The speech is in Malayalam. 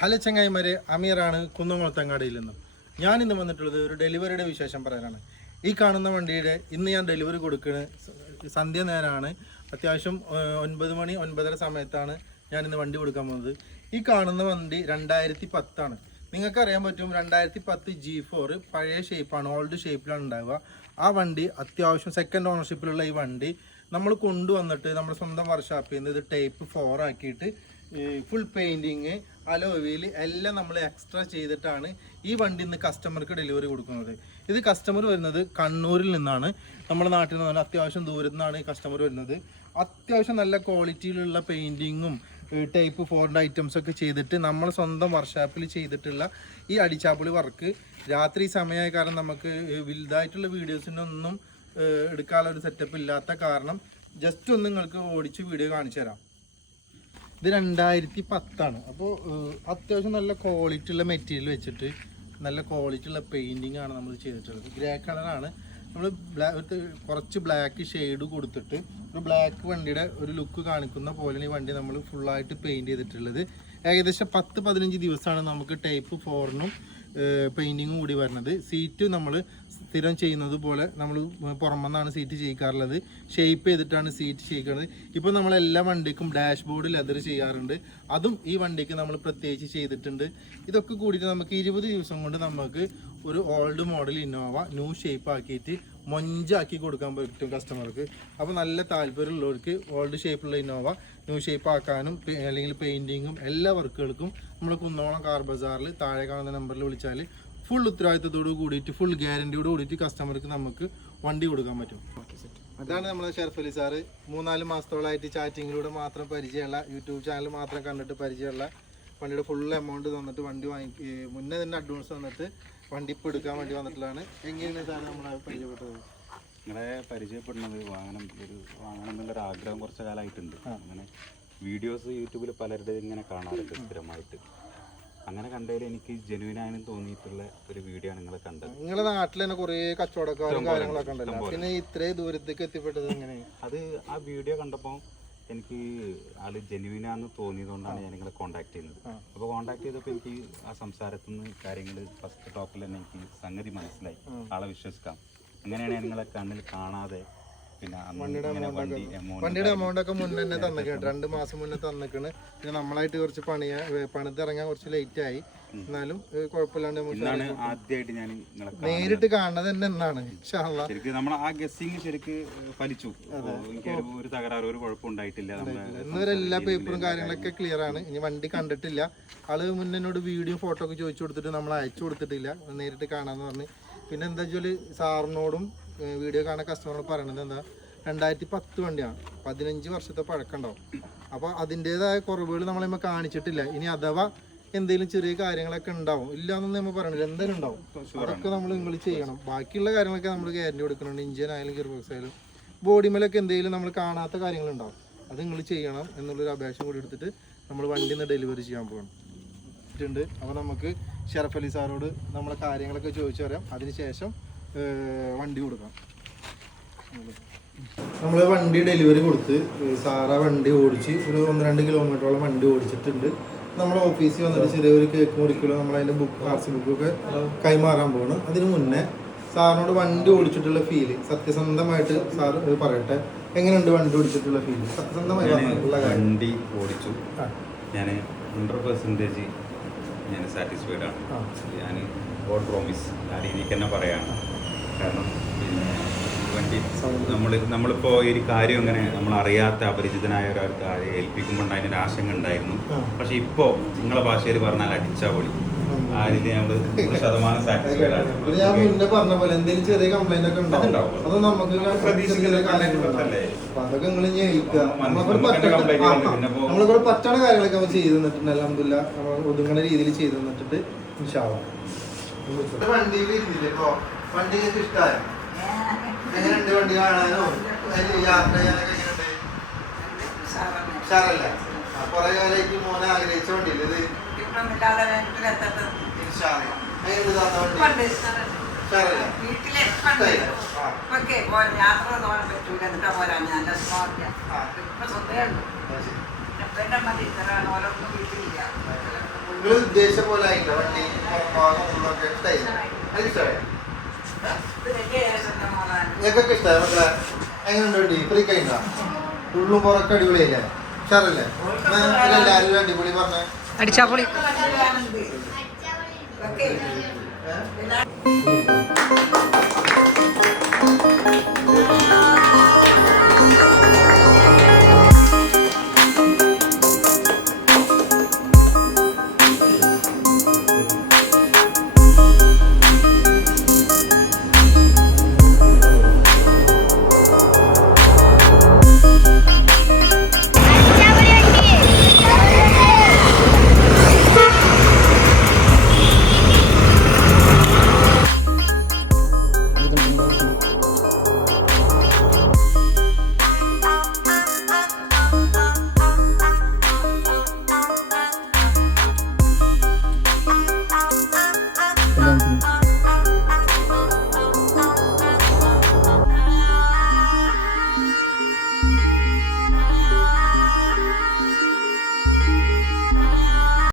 ഹലോ ചങ്ങായിമാരെ അമീറാണ് കുന്നംകുളത്തങ്ങാടിയിൽ നിന്നും. ഞാൻ ഇന്ന് വന്നിട്ടുള്ളത് ഒരു ഡെലിവറിയുടെ വിശേഷം പറയാനാണ്. ഈ കാണുന്ന വണ്ടിയുടെ ഇന്ന് ഞാൻ ഡെലിവറി കൊടുക്കുന്ന സന്ധ്യ നേരമാണ് അത്യാവശ്യം ഒൻപത് മണി ഒൻപതര സമയത്താണ് ഞാൻ ഇന്ന് വണ്ടി കൊടുക്കാൻ പോകുന്നത്. ഈ കാണുന്ന വണ്ടി രണ്ടായിരത്തി പത്താണ് നിങ്ങൾക്ക് അറിയാൻ പറ്റും രണ്ടായിരത്തി പത്ത് ജി ഫോർ പഴയ ഷേപ്പാണ് ഓൾഡ് ഷേപ്പിലാണ് ഉണ്ടാവുക. ആ വണ്ടി അത്യാവശ്യം സെക്കൻഡ് ഓണർഷിപ്പിലുള്ള ഈ വണ്ടി നമ്മൾ കൊണ്ടുവന്നിട്ട് നമ്മുടെ സ്വന്തം വർക്ക്ഷോപ്പിൽ നിന്ന് ഇത് ടൈപ്പ് ഫോർ ആക്കിയിട്ട് ഫുൾ പെയിന്റിങ് അലോവിയിൽ എല്ലാം നമ്മൾ എക്സ്ട്രാ ചെയ്തിട്ടാണ് ഈ വണ്ടി ഇന്ന് കസ്റ്റമർക്ക് ഡെലിവറി കൊടുക്കുന്നത്. ഇത് കസ്റ്റമർ വരുന്നത് കണ്ണൂരിൽ നിന്നാണ്. നമ്മുടെ നാട്ടിൽ നിന്ന് അത്യാവശ്യം ദൂരത്തു നിന്നാണ് ഈ കസ്റ്റമർ വരുന്നത്. അത്യാവശ്യം നല്ല ക്വാളിറ്റിയിലുള്ള പെയിന്റിങ്ങും ടൈപ്പ് ഫോറിന്റെ ഐറ്റംസ് ഒക്കെ ചെയ്തിട്ട് നമ്മൾ സ്വന്തം വർക്ക്ഷോപ്പിൽ ചെയ്തിട്ടുള്ള ഈ അടിച്ചാപ്പുളി വർക്ക് രാത്രി സമയമായ കാരണം നമുക്ക് വലുതായിട്ടുള്ള വീഡിയോസിനൊന്നും എടുക്കാനുള്ള ഒരു സെറ്റപ്പ് ഇല്ലാത്ത കാരണം ജസ്റ്റ് ഒന്ന് നിങ്ങൾക്ക് ഓടിച്ച് വീഡിയോ കാണിച്ചു തരാം ഇത് രണ്ടായിരത്തി പത്താണ് അപ്പോൾ അത്യാവശ്യം നല്ല ക്വാളിറ്റി ഉള്ള മെറ്റീരിയൽ വെച്ചിട്ട് നല്ല ക്വാളിറ്റി ഉള്ള പെയിന്റിംഗ് ആണ് നമ്മൾ ചെയ്തിട്ടുള്ളത്. ഗ്രേ കളറാണ് നമ്മൾ ബ്ലാക്ക് കുറച്ച് ബ്ലാക്ക് ഷെയ്ഡ് കൊടുത്തിട്ട് ഒരു ബ്ലാക്ക് വണ്ടിയുടെ ഒരു ലുക്ക് കാണിക്കുന്ന പോലെയാണ് ഈ വണ്ടി നമ്മൾ ഫുള്ളായിട്ട് പെയിന്റ് ചെയ്തിട്ടുള്ളത്. ഏകദേശം പത്ത് പതിനഞ്ച് ദിവസമാണ് നമുക്ക് ടൈപ്പ് ഫോറിനും പെയിന്റിങ്ങും കൂടി വരുന്നത് സീറ്റ് നമ്മൾ സ്ഥിരം ചെയ്യുന്നത് പോലെ നമ്മൾ പുറമെന്നാണ് സീറ്റ് ചെയ്യിക്കാറുള്ളത്. ഷേപ്പ് ചെയ്തിട്ടാണ് സീറ്റ് ചെയ്യിക്കുന്നത്. ഇപ്പോൾ നമ്മൾ എല്ലാ വണ്ടിക്കും ഡാഷ് ബോർഡ് ലെതർ ചെയ്യാറുണ്ട്. അതും ഈ വണ്ടിക്ക് നമ്മൾ പ്രത്യേകിച്ച് ചെയ്തിട്ടുണ്ട്. ഇതൊക്കെ കൂടിയിട്ട് നമുക്ക് ഇരുപത് ദിവസം കൊണ്ട് നമുക്ക് ഒരു old model Innova new shape ആക്കിയിട്ട് മൊഞ്ചാക്കി കൊടുക്കാൻ പറ്റും കസ്റ്റമർക്ക് അപ്പോൾ നല്ല താല്പര്യമുള്ളവർക്ക് ഓൾഡ് ഷേപ്പുള്ള ഇന്നോവ ന്യൂ ഷേപ്പ് ആക്കാനും അല്ലെങ്കിൽ പെയിന്റിങ്ങും എല്ലാ വർക്കുകൾക്കും നമ്മൾ കുന്നോളം കാർ ബസാറിൽ താഴെ കാണുന്ന നമ്പറിൽ വിളിച്ചാൽ ഫുൾ ഉത്തരവാദിത്തത്തോട് കൂടിയിട്ട് ഫുൾ ഗ്യാരണ്ടിയോട് കൂടിയിട്ട് കസ്റ്റമർക്ക് നമുക്ക് വണ്ടി കൊടുക്കാൻ പറ്റും. അതാണ് നമ്മുടെ ഷെർഫ് അലി സാറ് മൂന്നാൽ മാസത്തോളമായിട്ട് ചാറ്റിങ്ങിലൂടെ മാത്രം പരിചയമുള്ള യൂട്യൂബ് ചാനൽ മാത്രം കണ്ടിട്ട് പരിചയമുള്ള വണ്ടിയുടെ ഫുൾ എമൗണ്ട് തന്നിട്ട് വണ്ടി വാങ്ങി മുന്നേ തന്നെ അഡ്വാൻസ് തന്നിട്ട് വണ്ടി ഇപ്പോൾ എടുക്കാൻ വേണ്ടി വന്നിട്ടുള്ളതാണ്. എങ്ങനെയാണ് സാറ് നമ്മളെ പരിചയപ്പെട്ടത്? നിങ്ങളെ പരിചയപ്പെടുന്നത് വാങ്ങണം ഒരു വാങ്ങണം എന്നുള്ളൊരു ആഗ്രഹം കുറച്ച് കാലമായിട്ടുണ്ട്. അങ്ങനെ വീഡിയോസ് യൂട്യൂബിൽ പലരുടെ ഇങ്ങനെ കാണാറുണ്ട് സ്ഥിരമായിട്ട്. അങ്ങനെ കണ്ടതിൽ എനിക്ക് ജെനുവിനായും തോന്നിയിട്ടുള്ള ഒരു വീഡിയോ ആണ് നിങ്ങൾ കണ്ടത്. നിങ്ങളുടെ നാട്ടിൽ തന്നെ കുറേ കച്ചവടക്കാരും കാര്യങ്ങളൊക്കെ ഉണ്ടല്ലോ? പിന്നെ ഇത്രയും ദൂരത്തേക്ക് എത്തിപ്പെട്ടത് എങ്ങനെ? അത് ആ വീഡിയോ കണ്ടപ്പോൾ എനിക്ക് ആൾ ജെനുവിനാന്ന് തോന്നിയതുകൊണ്ടാണ് ഞാൻ നിങ്ങളെ കോൺടാക്ട് ചെയ്യുന്നത്. അപ്പോൾ കോൺടാക്ട് ചെയ്തപ്പോൾ എനിക്ക് ആ സംസാരത്തിൽ നിന്ന് കാര്യങ്ങൾ ഫസ്റ്റ് ടോക്കിൽ തന്നെ എനിക്ക് സംഗതി മനസ്സിലായി. ആളെ വിശ്വസിക്കാം. അങ്ങനെയാണ് നിങ്ങളെ കണ്ണിൽ കാണാതെ പിന്നെ വണ്ടിയുടെ എമൗണ്ട് ഒക്കെ മുന്നേ തന്നെ തന്നിട്ടുണ്ട് രണ്ട് മാസം മുന്നേ തന്നിക്കണ്. പിന്നെ നമ്മളായിട്ട് കുറച്ച് പണിയാ പണിതിറങ്ങാൻ കുറച്ച് ലേറ്റ് ആയി. എന്നാലും കുഴപ്പമില്ലാണ്ട് നമുക്ക് ആദ്യമായിട്ട് ഞാൻ. നേരിട്ട് കാണുന്നത് തന്നെ എന്നാണ് ശരിക്ക് നമ്മൾ ആ ഗസ്സിങ് ശരിക്ക് ഫലിച്ചു. ഒരു- ഒരു തകരാറ് ഒരു കുഴപ്പമുണ്ടായിട്ടില്ല ഇന്നുവരെ എല്ലാ പേപ്പറും കാര്യങ്ങളൊക്കെ ക്ലിയർ ആണ്. ഇനി വണ്ടി കണ്ടിട്ടില്ല. ആൾ മുന്നോട് വീഡിയോ ഫോട്ടോ ഒക്കെ ചോദിച്ചു കൊടുത്തിട്ട് നമ്മൾ അയച്ചു കൊടുത്തിട്ടില്ല. നേരിട്ട് കാണാന്ന് പറഞ്ഞ്. പിന്നെ എന്താ വെച്ചാൽ സാറിനോടും വീഡിയോ കാണാൻ കസ്റ്റമറോട് പറയണത് എന്താ? രണ്ടായിരത്തി പത്ത് വണ്ടിയാണ്. പതിനഞ്ച് വർഷത്തെ പഴക്കമുണ്ടാവും. അപ്പോൾ അതിന്റെതായ കുറവുകൾ നമ്മളിമ്മ കാണിച്ചിട്ടില്ല. ഇനി അഥവാ എന്തെങ്കിലും ചെറിയ കാര്യങ്ങളൊക്കെ ഉണ്ടാവും. ഇല്ല എന്നൊന്നും നമ്മൾ പറയണില്ല. എന്തായാലും ഉണ്ടാവും. അതൊക്കെ നമ്മൾ നിങ്ങൾ ചെയ്യണം. ബാക്കിയുള്ള കാര്യങ്ങളൊക്കെ നമ്മൾ ഗ്യാരണ്ടി കൊടുക്കുന്നുണ്ട് ഇഞ്ചിൻ ആയാലും ഗിയർ ബോക്സ് ആയാലും. ബോഡി ബോഡിമേലൊക്കെ എന്തെങ്കിലും നമ്മൾ കാണാത്ത കാര്യങ്ങൾ ഉണ്ടാവും അത് നിങ്ങൾ ചെയ്യണം എന്നുള്ളൊരു അപേക്ഷ കൂടി എടുത്തിട്ട് നമ്മൾ വണ്ടി നിന്ന് ഡെലിവറി ചെയ്യാൻ പോകണം ഉണ്ട് അപ്പോൾ നമുക്ക് ഷെറഫ് അലി സാറോട് നമ്മളെ കാര്യങ്ങളൊക്കെ ചോദിച്ചു പറയാം. അതിനുശേഷം വണ്ടി കൊടുക്കാം. നമ്മൾ വണ്ടി ഡെലിവറി കൊടുത്ത് സാറ വണ്ടി ഓടിച്ച് ഒരു ഒന്ന് രണ്ട് കിലോമീറ്ററോളം വണ്ടി ഓടിച്ചിട്ടുണ്ട്. നമ്മൾ ഓഫീസിൽ വന്നിട്ട് ചെറിയൊരു കേക്ക് മുറിക്കലോ നമ്മൾ അതിന്റെ ബുക്ക് ആർ സി ബുക്കൊക്കെ കൈമാറാൻ പോകണം അതിന് മുന്നേ സാറിനോട് വണ്ടി ഓടിച്ചിട്ടുള്ള ഫീൽ സത്യസന്ധമായിട്ട് സാർ പറയട്ടെ. എങ്ങനെയുണ്ട് വണ്ടി ഓടിച്ചിട്ടുള്ള ഫീൽ സത്യസന്ധമായി വണ്ടി ഓടിച്ചു. ഞാൻ ഹൺഡ്രഡ് പെർസെന്റേജ് ഞാൻ സാറ്റിസ്ഫൈഡ് ആണ്. ഞാൻ ഗോഡ് പ്രോമിസ് ആ രീതിക്ക് തന്നെ പറയാണ്. കാരണം വണ്ടി നമ്മൾ നമ്മളിപ്പോൾ ഈ ഒരു കാര്യം അങ്ങനെ നമ്മൾ അറിയാത്ത അപരിചിതനായ ഒരാൾക്ക് ആരെ ഏൽപ്പിക്കുമ്പോൾ അതിന്റെ ഒരു ആശങ്ക ഉണ്ടായിരുന്നു. പക്ഷെ ഇപ്പോൾ നിങ്ങളെ ഭാഷയിൽ പറഞ്ഞാൽ അടിച്ചാ പൊളി. ആ രീതി നമ്മൾ ശതമാനം സാറ്റിസ്ഫൈഡ് ആണ്. ഞാൻ മുന്നേ പറഞ്ഞ പോലെ എന്തെങ്കിലും ചെറിയ കംപ്ലൈന്റ് ഒക്കെ ഉണ്ടാവും. അത് നമുക്ക് പ്രതീക്ഷിക്കുന്ന കാര്യങ്ങളല്ലേ? അപ്പൊ അതൊക്കെ നിങ്ങൾ ഇനി ഏൽക്കുക. നമുക്ക് നമ്മളിവിടെ പറ്റണ കാര്യങ്ങളൊക്കെ നമ്മൾ ചെയ്ത് തന്നിട്ടുണ്ട്. അലഹമില്ല നമ്മൾ ഒതുങ്ങണ രീതിയിൽ ചെയ്ത് തന്നിട്ടുണ്ട്. ഇൻഷാല്ലാ. വണ്ടിയിൽ ഇരുന്നില്ലേ ഇപ്പൊ? വണ്ടി നിങ്ങൾക്ക് ഇഷ്ടമായോ എങ്ങനെയുണ്ട് വണ്ടി കാണാനോ? അതിൽ യാത്ര ചെയ്യാനൊക്കെ എങ്ങനെയുണ്ട്? ഉഷാറല്ലേ? ആ, കുറെ കാലേക്ക് മോനെ ആഗ്രഹിച്ച വണ്ടി? ഇത് യാത്ര തോന്നാൻ പറ്റൂല. എന്നിട്ട് പോരാ. ഞാൻ. ഇപ്പൊ സ്വന്തമുണ്ട് മതി ഇത്രയാണ് ഓരോന്നും വീട്ടിലില്ല. നിങ്ങൾ ഉദ്ദേശിച്ച പോലെ ആയില്ല വണ്ടി ഇഷ്ടമായി നിങ്ങൾക്കൊക്കെ ഇഷ്ടമായി മക്കളെ എങ്ങനെയുണ്ട് വണ്ടി? ഫ്രീ കഴിഞ്ഞാ ഉള്ളും പുറക്കെ അടിപൊളിയല്ലേ? ഉഷാറല്ലേ? എല്ലാവരും അടിപൊളി പറഞ്ഞേ? അടിച്ചാപ്പൊളി ഇതൊക്കെ Johnson.